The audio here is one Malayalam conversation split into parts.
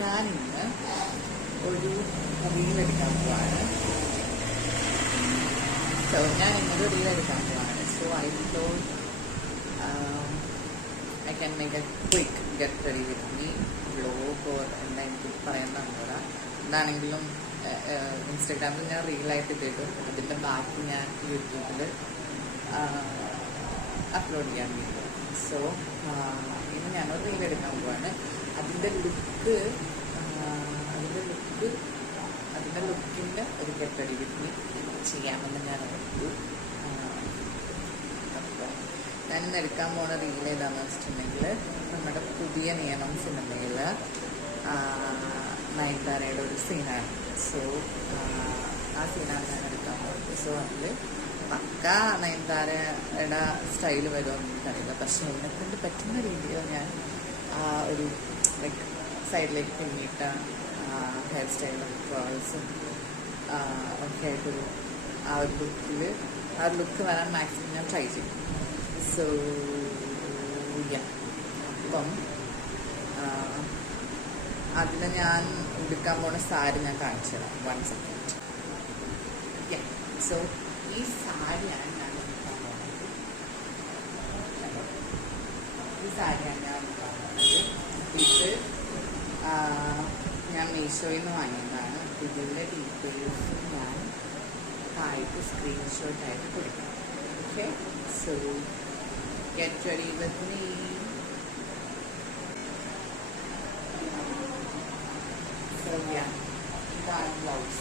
ഞാനിന്ന് ഒരു റീലെടുക്കാൻ പോവാണ്. ഞാനിന്നൊരു റീലെടുക്കാൻ പോവാണ്. So I thought I can make a quick get ready with me vlog or എന്താ എനിക്ക് പറയാൻ തന്നോടാ. എന്താണെങ്കിലും ഇൻസ്റ്റാഗ്രാമിൽ ഞാൻ റീലായിട്ട് ഇട്ടിട്ടും അതിൻ്റെ ബാക്കി ഞാൻ യൂട്യൂബിൽ അപ്ലോഡ് ചെയ്യാൻ വേണ്ടി. സോ ഇന്ന് ഞാനൊരു റീൽ എടുക്കാൻ പോവാണ്. അതിൻ്റെ ലുക്കിൻ്റെ ഒരു ഗെറ്റ് റെഡി വിത്ത് മീ ചെയ്യാമെന്ന് ഞാൻ ഓർത്തു. അപ്പോൾ ഞാനിന്ന് എടുക്കാൻ പോകുന്ന റീൽ ഏതാണെന്ന് വെച്ചിട്ടുണ്ടെങ്കിൽ നമ്മുടെ പുതിയ നിയമം സിനിമയിൽ നയൻതാരയുടെ ഒരു സീനാണ്. സോ ആ സീനാണ് ഞാൻ എടുക്കാൻ പോകുന്നത്. സോ അതിൽ പക്ക നയൻതാരയുടെ സ്റ്റൈൽ വരുമെന്ന് എനിക്കറിയില്ല. പക്ഷെ എന്നെക്കൊണ്ട് പറ്റുന്ന രീതിയിൽ ഞാൻ ഒരു ലൈക്ക് സൈഡിലേക്ക് പിന്നിട്ട ഹെയർ സ്റ്റൈലും കേൾസും ഒക്കെ ആയിട്ടൊരു ആ ഒരു ലുക്ക് വരാൻ മാക്സിമം ഞാൻ ട്രൈ ചെയ്യും. സോ അപ്പം അതിന് ഞാൻ എടുക്കാൻ പോണ സാരി ഞാൻ കാണിച്ചു തരാം. 1 സെക്കൻഡ്. സോ ഈ സാരിയാണ് ഞാൻ എടുക്കാൻ പോകുന്നത്. ഈ സാരിയാണ് ഞാൻ എടുക്കാൻ പോകുന്നത്. ഇത് ഞാൻ മീഷോയിൽ നിന്ന് വാങ്ങിയതാണ്. ഇതിൻ്റെ ഡീറ്റെയിൽസ് ഞാൻ താഴത്ത് സ്ക്രീൻഷോട്ടായിട്ട് കൊടുക്കണം. Okay, so get ready with me. So yeah, that blouse.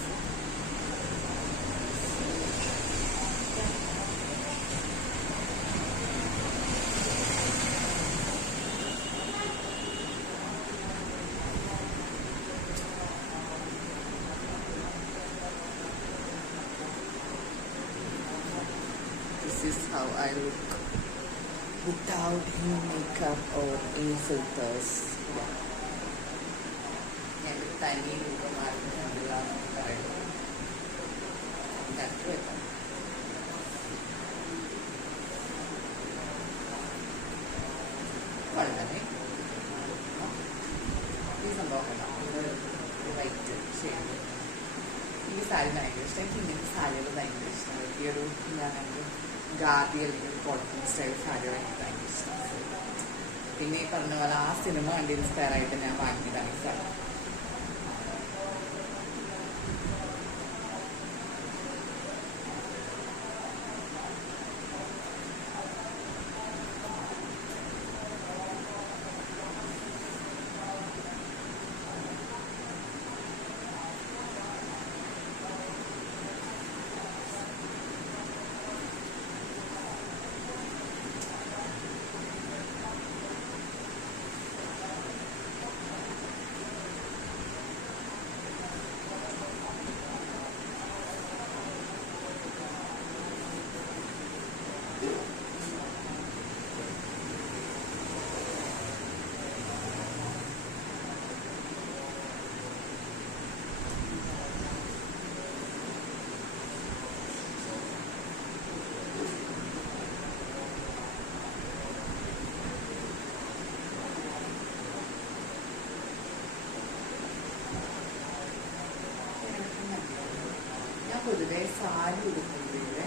This is how I look without any makeup or any filters. ഞാൻ തനി രൂപമാർക്കുള്ള വളരെ ഈ സംഭവം വൈറ്റ് ഷെയ്ഡ്. ഈ സാരി ഭയങ്കര ഇഷ്ടം. എനിക്ക് ഇങ്ങനത്തെ സാരികൾ ഭയങ്കര ഇഷ്ടമാണ്. ഈ ഒരു എന്താണെങ്കിൽ ഗാദി അല്ലെങ്കിൽ കോട്ടൺ സ്റ്റൈൽ സാരികൾ എനിക്ക് ഭയങ്കര ഇഷ്ടമാണ്. പിന്നെ ഈ പറഞ്ഞ പോലെ ആ സിനിമ കണ്ട് ഇൻസ്പയർ ആയിട്ട് ഞാൻ വാങ്ങിയതാണ് ഈ സാരി. പൊതുവെ സാരി ഉടുക്കുന്നതിൻ്റെ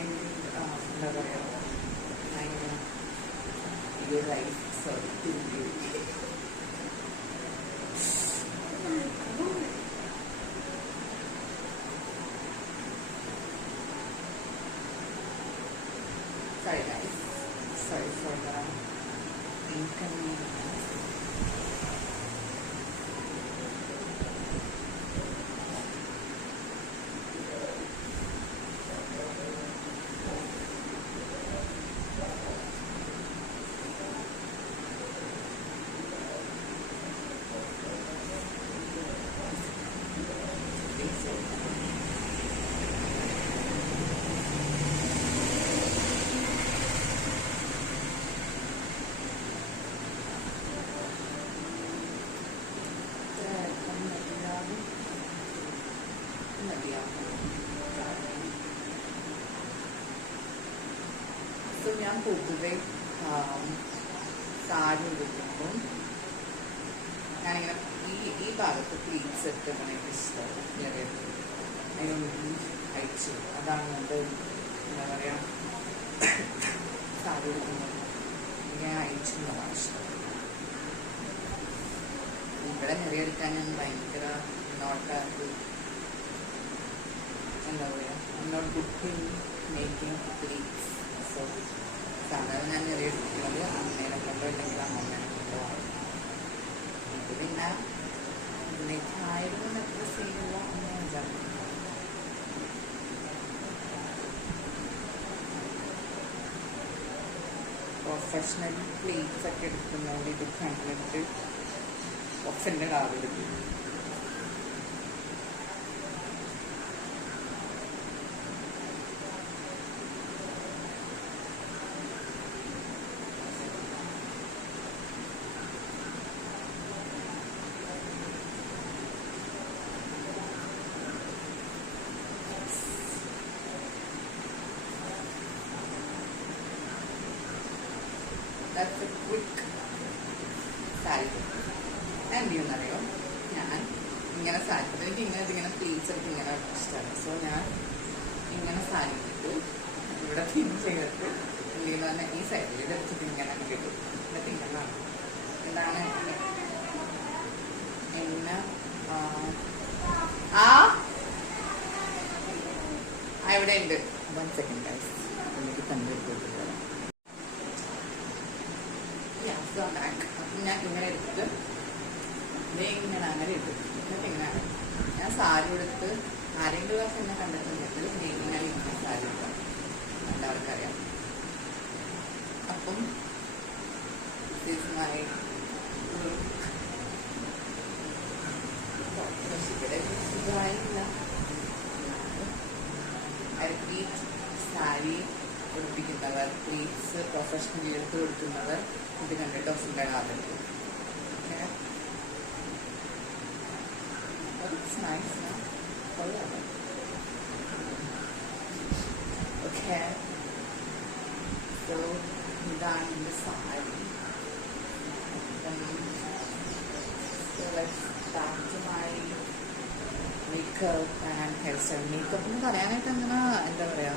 എന്താ പറയുക ഈ rice sorry guys, sorry for the inconvenience. So ഞാൻ പൊതുവെ സാരി ഉടുക്കുമ്പോൾ ഞാനിങ്ങനെ ഈ ഭാഗത്ത് പ്ലീറ്റ്സ് എടുക്കണം എനിക്ക് ഇഷ്ടമാണ്. അതിനൊന്നും അയച്ചു അതാണ് കൊണ്ട് എന്താ പറയുക സാരി ഉടുക്കുമ്പോൾ ഞാൻ അയച്ചു എന്നതാണ് ഇഷ്ടം. ഇവിടെ നിറയെടുക്കാൻ ഞാൻ ഭയങ്കര നോട്ടാക്കി എന്താ പറയുക note booking making pleats. So സാധാരണ ഞാൻ നിറയെടുക്കുന്നത് അമ്മേനെ കൊണ്ടോ അല്ലെങ്കിൽ അമ്മമ്മേനെ കൊണ്ടോ ആണ്. ഇത് പിന്നെ ഇതിനേക്കായിരുന്നു എത്ര സീനുള്ള എന്ന് വിചാരിക്കും. പ്രൊഫഷണൽ പ്ലേറ്റ്സ് ഒക്കെ എടുക്കുന്നതുകൊണ്ട് ഇത് കണ്ടിട്ട് ഒഫൻഡഡ് ആവരുത്. That's a quick sari. ഞാൻ എന്ത് ചെയ്യുന്നറിയോ, ഞാൻ ഇങ്ങനെ സാരി എനിക്ക് ഇതിങ്ങനെ പ്ലീറ്റ്സ് എടുത്ത് ഇങ്ങനെ ഇഷ്ടമാണ്. സോ ഞാൻ ഇങ്ങനെ സാരി ഇട്ടിട്ട് ഇവിടെ പിൻ ചെയ്തിട്ട് എന്ത് ചെയ്യുന്ന പറഞ്ഞാൽ ഈ സൈഡിൽ ഇതെടുത്തിട്ട് ഇങ്ങനെ കിട്ടും. എന്നിട്ട് ഇങ്ങനെ എന്താണ് എന്നെ ഇവിടെ ഉണ്ട്. 1 second guys, എനിക്ക് കണ്ടെടുത്തിട്ട് അപ്പം ഞാൻ ഇങ്ങനെ എടുത്തിട്ട് ഇങ്ങനെ അങ്ങനെ ഇട്ടു. എന്നിട്ട് ഇങ്ങനെ ഞാൻ സാരി എടുത്ത് ആരെങ്കിലും ഒക്കെ എന്നെ കണ്ടിട്ടുണ്ടെങ്കിൽ ഇങ്ങനെ ഇങ്ങനെ സാരി എടുക്കാം, എല്ലാവർക്കും അറിയാം. അപ്പം സുഖമായില്ല. സാരി ഉടുപ്പിക്കുന്നവർ പ്ലീറ്റ്സ് പ്രൊഫഷണലി എടുത്ത് കൊടുക്കുന്നവർ ഇത് കണ്ടിട്ട് ഒഫൻഡഡ് ആവരുത്. ഓക്കെ, സോ ഇതാണ് എൻ്റെ sari. Makeup and hair style. Makeup എന്ന് പറയാനായിട്ട് അങ്ങനെ എന്താ പറയുക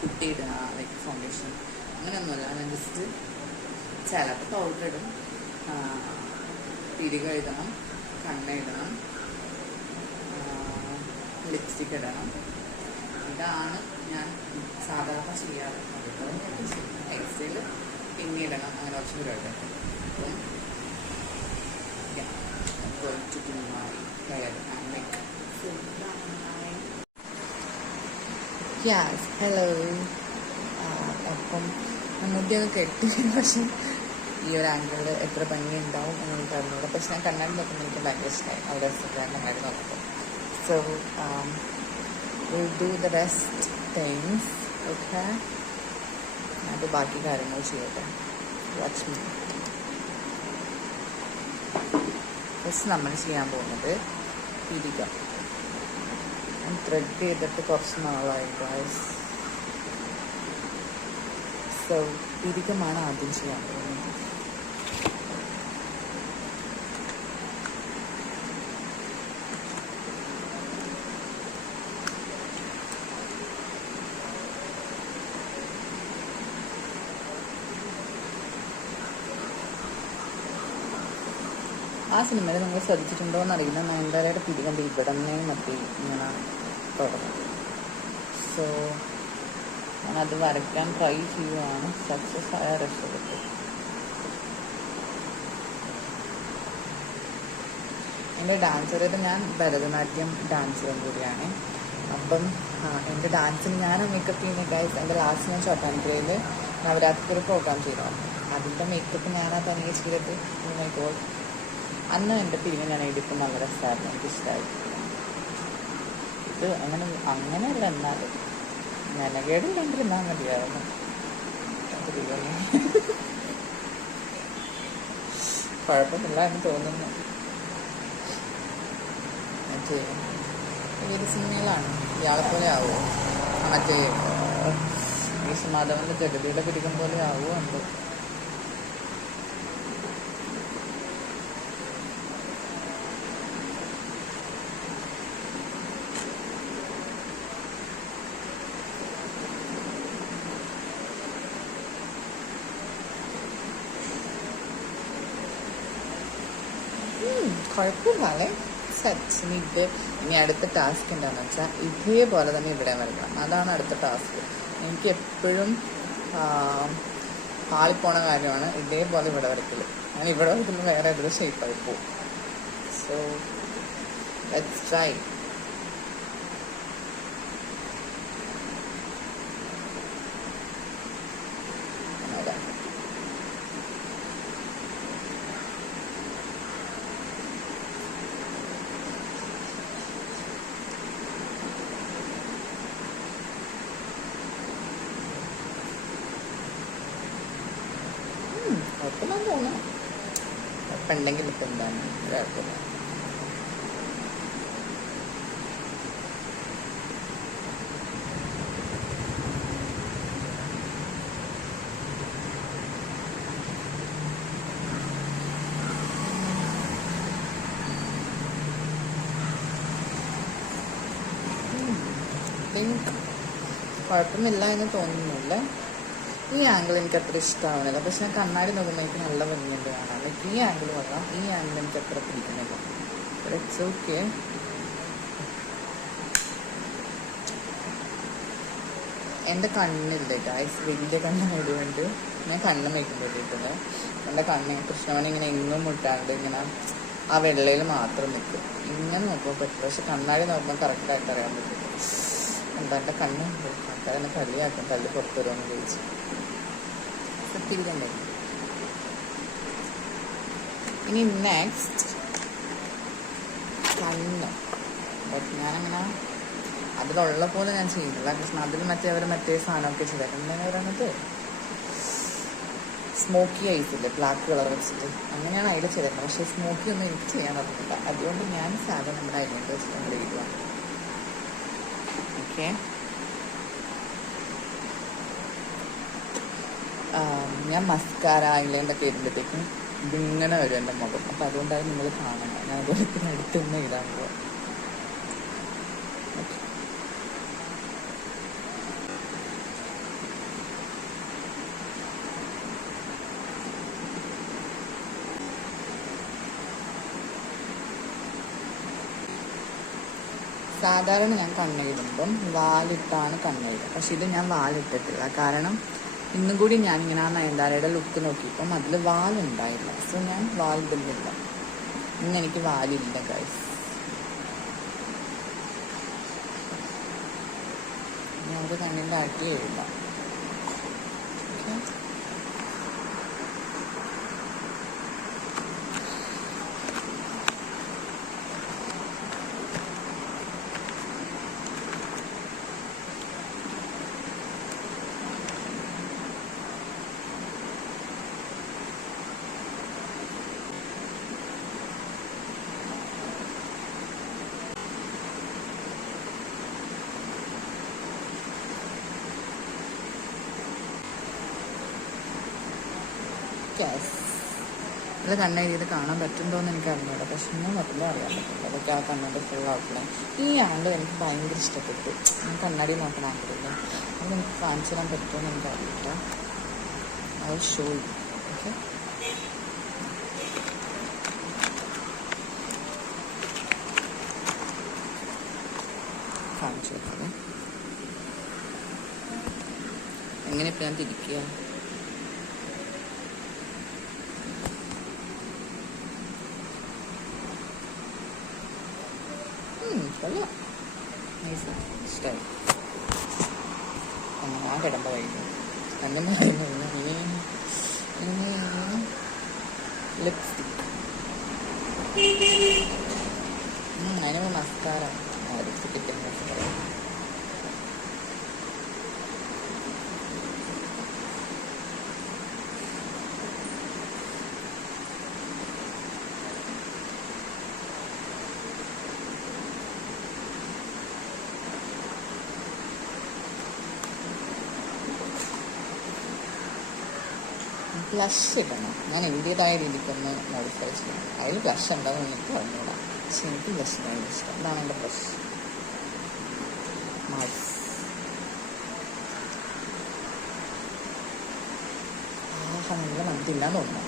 കുട്ടിയിടുക ലൈക്ക് ഫൗണ്ടേഷൻ അങ്ങനെയൊന്നുമില്ല. ഞാൻ ജസ്റ്റ് ചിലപ്പോൾ പൗഡർ ഇടും, പിരിക എഴുതണം, കണ്ണെഴുതണം, ലിപ്സ്റ്റിക് ഇടണം. ഇതാണ് ഞാൻ സാധാരണ ചെയ്യാറ്. ഹെയർ സ്റ്റൈൽ പിന്നിടണം, അങ്ങനെ കുറച്ച് പരിപാടിയൊക്കെ. Yes, hello. അപ്പം മുടിയൊക്കെ കെട്ടി, പക്ഷെ ഈ ഒരു ആംഗിളിൽ എത്ര ഭംഗി ഉണ്ടാവും എന്ന് എനിക്ക് അറിഞ്ഞൂടെ. പക്ഷെ ഞാൻ കണ്ണാടി നോക്കുമ്പോൾ എനിക്ക് ഭയങ്കര ഇഷ്ടമായി. അവിടെ കണ്ണാടി നോക്കുമ്പോൾ. So will do the best things. Okay, ഞാനിപ്പോൾ ബാക്കി കാര്യങ്ങൾ ചെയ്യട്ടെ. Watch me. ഫസ്റ്റ് നമ്മൾ ചെയ്യാൻ പോകുന്നത് പിരിക. ഞാൻ ത്രെഡ് ചെയ്തിട്ട് കുറച്ച് നാളായി ഗൈസ്. സോ പിരികമാണ് ആദ്യം ചെയ്യാൻ പോകുന്നത്. ആ സിനിമയിൽ നിങ്ങൾ ശ്രദ്ധിച്ചിട്ടുണ്ടോ എന്നറിയില്ല, നയൻതാരയുടെ പിരികം ഇവിടെ നിന്ന് മറ്റേ ഇങ്ങനെ തുടങ്ങും. സോ ഞാനത് വരയ്ക്കാൻ ട്രൈ ചെയ്യുകയാണ്. സക്സസ് ആയ രക്ഷപ്പെട്ടു. എൻ്റെ ഡാൻസറായിട്ട് ഞാൻ ഭരതനാട്യം ഡാൻസറും കൂടിയാണ്. അപ്പം എൻ്റെ ഡാൻസിന് ഞാൻ മേക്കപ്പ് ചെയ്യുന്ന ഗൈസ്, എൻ്റെ ലാസ്റ്റ് ഞാൻ ചോട്ടാനിക്കരയിൽ നവരാത്രിക്ക് ഒരു പ്രോഗ്രാം ചെയ്തിരുന്നു. അതിൻ്റെ മേക്കപ്പ് ഞാൻ ആ തനിയെ ചെയ്തിട്ട് ഇപ്പോൾ അന്ന് എൻ്റെ പിരിവ് ഞാൻ എടുക്കും. നല്ല രസമായിരുന്നു, എനിക്കിഷ്ടമായി. ഇത് അങ്ങനെയല്ല, എന്നാലും മെനകേടില്ലെങ്കിൽ എന്നാൽ മതിയായിരുന്നു. കുഴപ്പമില്ല എന്ന് തോന്നുന്നു. മറ്റേ ഏത് സിനിമയിലാണ് ഇയാളെ പോലെ ആവുമോ? മറ്റേ യേശുമാധവൻ്റെ ജഗതിയുടെ പിരികം പോലെ ആവുമോ എന്തോ. കുഴപ്പമില്ലാതെ സെറ്റ്. ഇനി അടുത്ത ടാസ്ക് എന്താണെന്ന് വെച്ചാൽ ഇതേപോലെ തന്നെ ഇവിടെ വരയ്ക്കണം. അതാണ് അടുത്ത ടാസ്ക്. എനിക്ക് എപ്പോഴും പാളിപ്പോണ കാര്യമാണ് ഇതേപോലെ ഇവിടെ വരയ്ക്കല്. ഞാൻ ഇവിടെ വരയ്ക്കുമ്പോൾ വേറെ ഏതൊരു ഷേപ്പായി പോകും. So let's try. കുഴപ്പമില്ല തോന്നുന്നു. കുഴപ്പമുണ്ടെങ്കിൽ ഇപ്പം എന്താണ് കുഴപ്പമില്ല. കുഴപ്പമില്ല എന്ന് തോന്നുന്നില്ല. ഈ ആംഗിൾ എനിക്ക് അത്ര ഇഷ്ടമാവുന്നില്ല. പക്ഷെ ഞാൻ കണ്ണാടി നോക്കുമ്പോൾ എനിക്ക് നല്ല ഭംഗിയുണ്ട് കാണാം. ലൈക്ക് ഈ ആംഗിൾ കൊള്ളാം, ഈ ആംഗിൾ എനിക്ക് അത്ര പിടിക്കുന്നില്ല. It's okay. എൻ്റെ കണ്ണില്ല ഗൈസ്, വലിയ കണ്ണായതുകൊണ്ട് ഞാൻ കണ്ണ് മേക്കുമ്പോൾ ഇട്ടിട്ടുണ്ട്. എൻ്റെ കണ്ണ് കൃഷ്ണമണി ഇങ്ങനെ എങ്ങും മുട്ടാണ്ട് ഇങ്ങനെ ആ വെള്ളയിൽ മാത്രം നിൽക്കും. ഇങ്ങനെ നോക്കുമ്പോൾ പറ്റും, പക്ഷെ കണ്ണാടി നോക്കുമ്പോൾ കറക്റ്റായിട്ട് അറിയാൻ പറ്റും. എന്താ എൻ്റെ കണ്ണ് ആൾക്കാരെന്നെ കളിയാക്കും, തല്ലി പുറത്തു വരുമെന്ന് ചോദിച്ചു. സത്യവിധണ്ടേ. ഇനി നെക്സ്റ്റ് കണ്ണ്. ബട്ട് ഞാനങ്ങനെ അതിലുള്ള പോലെ ഞാൻ ചെയ്യുന്നില്ല. കാരണം അതിൽ മറ്റേ സാധനമൊക്കെ ചെയ്തേക്കാം. എന്താണ് പറയുന്നത്, സ്മോക്കി ഐസില്ലേ, ബ്ലാക്ക് കളർ വെച്ചിട്ട് അങ്ങനെയാണ് അതിൽ ചെയ്തേക്കുന്നത്. പക്ഷേ സ്മോക്കി ഒന്നും എനിക്ക് ചെയ്യാൻ അറിയില്ല. അതുകൊണ്ട് ഞാൻ സാധനം നമ്മുടെ അതിലേക്ക് വെച്ചിട്ട് നമ്മൾ ചെയ്യുക. ഓക്കെ. ഞാൻ മസ്കാര ഐലൈനൊക്കെ ഇടുമ്പോഴത്തേക്കും ഇതിങ്ങനെ വരും എൻ്റെ മുഖം. അപ്പം അതുകൊണ്ടാണ് നിങ്ങൾ കാണുന്നത്. ഞാൻ അതുപോലെ അടുത്ത് തന്നെ ഇടാൻ പോവാം. സാധാരണ ഞാൻ കണ്ണെഴുതുമ്പം വാലിട്ടാണ് കണ്ണെഴുതുക. പക്ഷെ ഇത് ഞാൻ വാലിട്ടിട്ടില്ല. കാരണം ഇന്നും കൂടി ഞാനിങ്ങനെ ആ നയൻതാരയുടെ ലുക്ക് നോക്കിയപ്പം അതിൽ വാലുണ്ടായില്ല. സോ ഞാൻ വാലിടുന്നില്ല. ഇന്ന് എനിക്ക് വാലില്ല ഗൈസ്. ഞാൻ ഒരു കണ്ണിൻ്റെ അടി എഴുതാം. ഓക്കെ. ഇത് കണ്ണെഴുതിയത് കാണാൻ പറ്റുന്നുണ്ടോയെന്ന് എനിക്ക് അറിഞ്ഞൂടാ. പക്ഷെ ഒന്നും മൊത്തം അറിയാൻ പറ്റില്ല. അതൊക്കെ ആ കണ്ണിൻ്റെ ഫുൾ ഔട്ട്ലൈൻ. ഈ ആംഗിൾ എനിക്ക് ഭയങ്കര ഇഷ്ടപ്പെട്ടു. ഞാൻ കണ്ണാടി നോക്കുന്ന ആംഗിളില്ല. അത് എനിക്ക് കാണിച്ചു തരാൻ പറ്റുമെന്ന് എനിക്ക് അറിയില്ല. അത് ഷോ. ഓക്കെ. കാണിച്ചു വെക്കാതെ എങ്ങനെ ഇപ്പം ഞാൻ തിരിക്കുക. കൊള്ളാം. ഇഷ്ടമായി. അങ്ങനെ ആ കിടമ്പ കഴിഞ്ഞു. അങ്ങനെ ഇനി ലിപ്സ്റ്റിക്. അതിന് മസ്കാര. ലിപ്സ്റ്റിക് ഇട്ട് മസ്കാര. ബ്ലഷ് ഇടണം. ഞാൻ എൻ്റേതായ രീതിക്കൊന്ന് മോഡിഫൈ ചെയ്യണം. അതിൽ ബ്ലഷ് ഉണ്ടാവും എനിക്ക് പറഞ്ഞുകൂടാ. പക്ഷെ എനിക്ക് ബ്ലഷ് ഭയങ്കര ഇഷ്ടം. ഇതാണ് എൻ്റെ ബ്ലഷ്. മാർസ്. ആഹാ, നല്ല മന്തില്ലാന്ന് തോന്നുന്നു.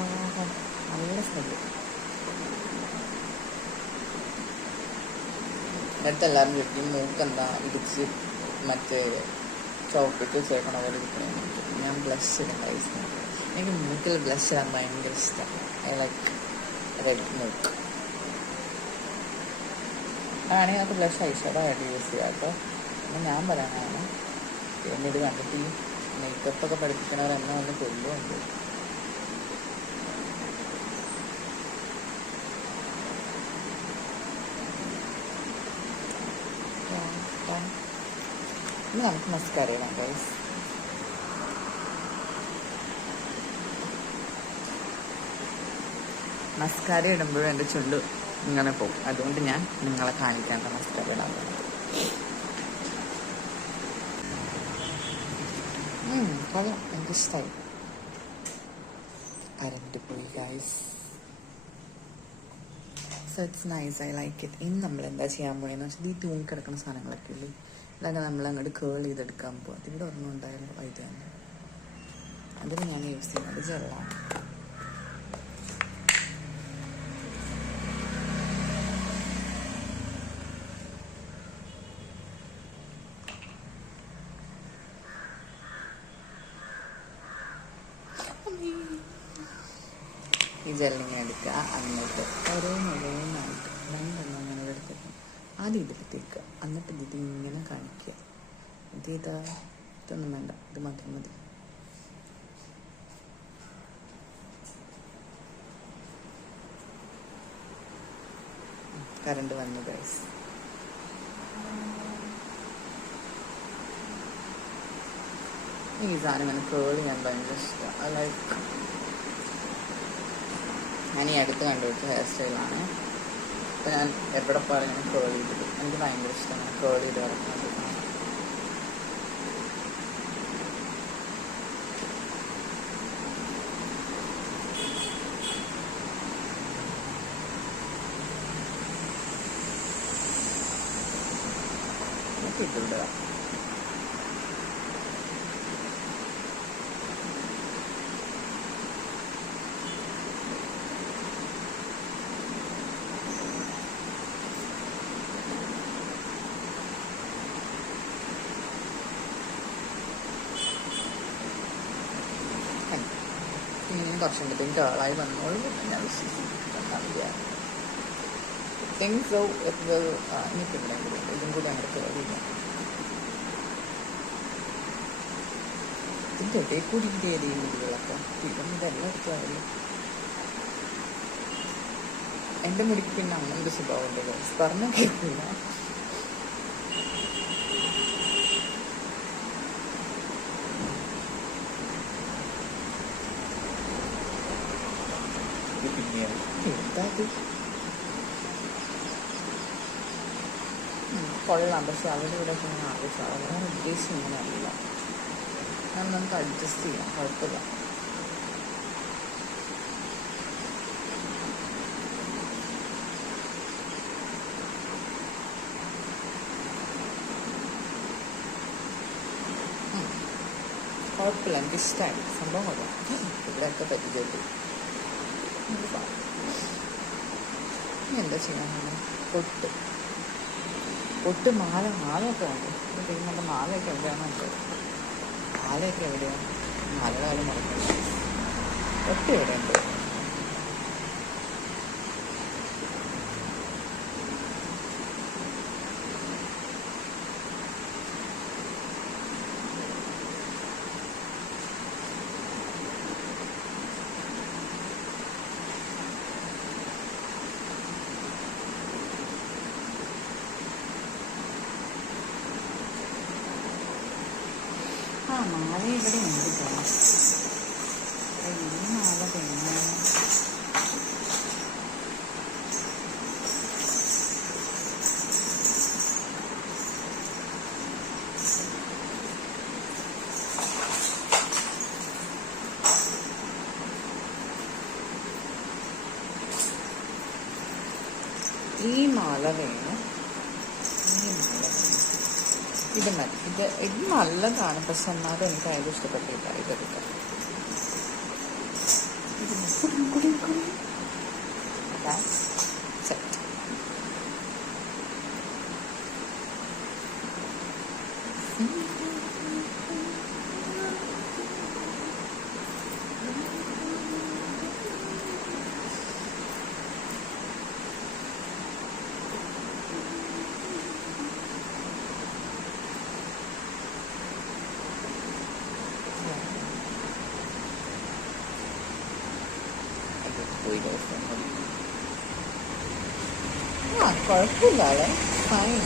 ആഹാ, നല്ല സ്മെല്ല്. നേരത്തെ എല്ലാവരും ചോദിക്കും മൂക്കെന്താ ഇടിച്ച് മറ്റേ ചോപ്പിട്ട് ചേർക്കണ പോലെ ഇരിക്കണമെന്ന്. ഞാൻ ബ്ലഷ് ഇടണ്ടായി. എനിക്ക് മൂക്കിൽ ബ്ലഷ് ഇടാൻ ഭയങ്കര ഇഷ്ടമാണ്. ഐ ലൈക്ക് റെഡ് മൂക്ക്. ആണെങ്കിൽ നമുക്ക് ബ്ലഷ് ഐഷാഡോ ആയിട്ട് യൂസ് ചെയ്യാം കേട്ടോ. പിന്നെ ഞാൻ പറയാനാണ്, പിന്നെ ഇത് കണ്ടിട്ട് ഈ മേക്കപ്പൊക്കെ പഠിപ്പിക്കണവർ എന്നെ വന്ന് കൊല്ലുമുണ്ട്. ഇനി നമുക്ക് മസ്കാര ഇടാം ഗൈസ്. മസ്കാര ഇടുമ്പോഴും എൻ്റെ ചുണ്ട് ഇങ്ങനെ പോകും. അതുകൊണ്ട് ഞാൻ നിങ്ങളെ കാണിക്കാൻ മസ്കാര ഇടാൻ പോകുന്നത്. കൊള്ളാം, എനിക്കിഷ്ടമായി. കറണ്ട് പോയി guys. So it's nice, I like it. ഇനി നമ്മൾ എന്താ ചെയ്യാൻ പോയെന്ന് വെച്ചാൽ ഈ തൂങ്ങി കിടക്കുന്ന സാധനങ്ങളൊക്കെ ഉള്ളൂ, ഇതൊക്കെ നമ്മൾ അങ്ങോട്ട് കേൾ ചെയ്തെടുക്കാൻ പോകും. അതിവിടെ ഒരെണ്ണം ഉണ്ടായാലും ഇത് തന്നെ. അതിന് ഞാൻ യൂസ് ചെയ്യുന്നത് ജെല്ലാണ്. ഈ ജെല്ലിങ്ങനെ എടുക്കുക, എന്നിട്ട് ഓരോന്നായിട്ട് രണ്ടെണ്ണം അങ്ങനെ എടുത്തിട്ട് ആദ്യം ഇതിലേക്ക്, എന്നിട്ട് ഇതിങ്ങനെ കാണിക്കുക. ഇതൊന്നും വേണ്ട, ഇത് മാത്രം മതി. കറണ്ട് വന്നു ഗൈസ്. ഈ സാധനം ഇങ്ങനെ കേൾ ചെയ്യാൻ ഭയങ്കര ഇഷ്ടമാണ്. ലൈക്ക് ഞാൻ ഈ അടുത്ത് കണ്ടുപിടിച്ച ഹെയർ സ്റ്റൈലാണ്. ഇപ്പം ഞാൻ എവിടെ പോയാലും ഞാൻ കേൾ ചെയ്തിട്ട് എനിക്ക് ഭയങ്കര ഇഷ്ടമാണ് കേൾ ചെയ്ത് കിടക്കുന്നത്. ഇട്ടിടുക. ഇനിയും കുറച്ചുമ്പോഴത്തേക്കും കേളായി വന്നോളൂ ഞാൻ വിശ്വസിക്കുന്നുണ്ടാവില്ല. തിങ്സ് ഇനിയിപ്പോൾ ഇതും കൂടി അങ്ങനെ കേറില്ല. ഇതിൻ്റെ ഇടയിൽ കൂടി ഇതേത് ഈ മുടികളൊക്കെ ഇതൊന്നും ഇതെല്ലാം എടുത്താവില്ല. എൻ്റെ മുടിക്ക് പിന്നെ അങ്ങനൊരു സ്വഭാവമുണ്ട്, പറഞ്ഞാൽ കേൾക്കില്ല. കൊള്ളാം, പക്ഷെ അവിടെ ഇവിടെ ഇങ്ങനെ ആവശ്യമാണ്. ഞാൻ ഉദ്ദേശിച്ച് ഇങ്ങനെ അറിയില്ല. നമുക്ക് അഡ്ജസ്റ്റ് ചെയ്യാം, കുഴപ്പമില്ല. കുഴപ്പമില്ല, എനിക്കിഷ്ടമായി സംഭവം. കൊള്ളാം. ഇവിടെയൊക്കെ പറ്റിച്ചേട്ടു. എന്താ ചെയ്യാൻ? പൊട്ട് മാലയൊക്കെ ഉണ്ട്. പിന്നെ നമ്മുടെ മാലയൊക്കെ എവിടെയാണുണ്ട്? മാലയൊക്കെ എവിടെയാണ്? മാലകാലം മറക്കില്ല. പൊട്ട് എവിടെയുണ്ട്? മാല ഇവിടെ ഉണ്ട് പോകാം. ഈ മാല പിന്നെ ഈ മാല വേണം. ഇത് മതി. ഇത് നല്ലതാണ്, പക്ഷെ എന്നാലും എനിക്ക് അതിൽ ഇഷ്ടപ്പെട്ടില്ല. ഇതെടുക്കാം. സെറ്റ്. ആ കുഴപ്പമില്ല ആളെ, ഫൈൻ.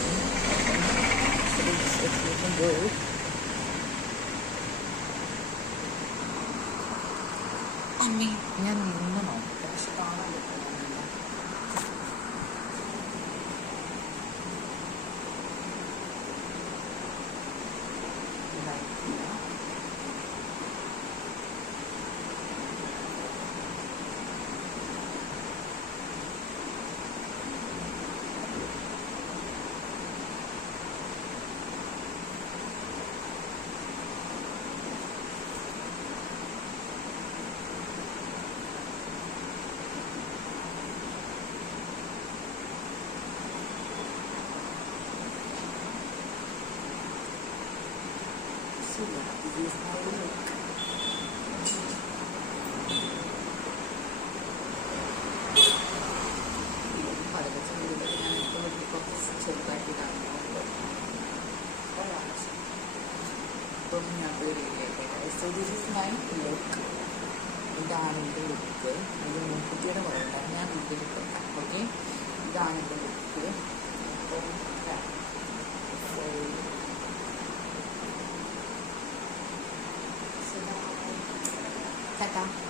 അമ്മേ ഞാൻ നിന്ന് നോക്കാം, പക്ഷെ കാണാൻ പറ്റുന്നില്ല. So this is my look. ഇതാണ് എൻ്റെ ലുക്ക്. ഇത് മുൻകുട്ടിയുടെ പറയുന്നത് ഞാൻ വീട്ടിൽ കൊടുക്കാം. ഓക്കെ, ഇതാണ് എൻ്റെ ലുക്ക്. അപ്പം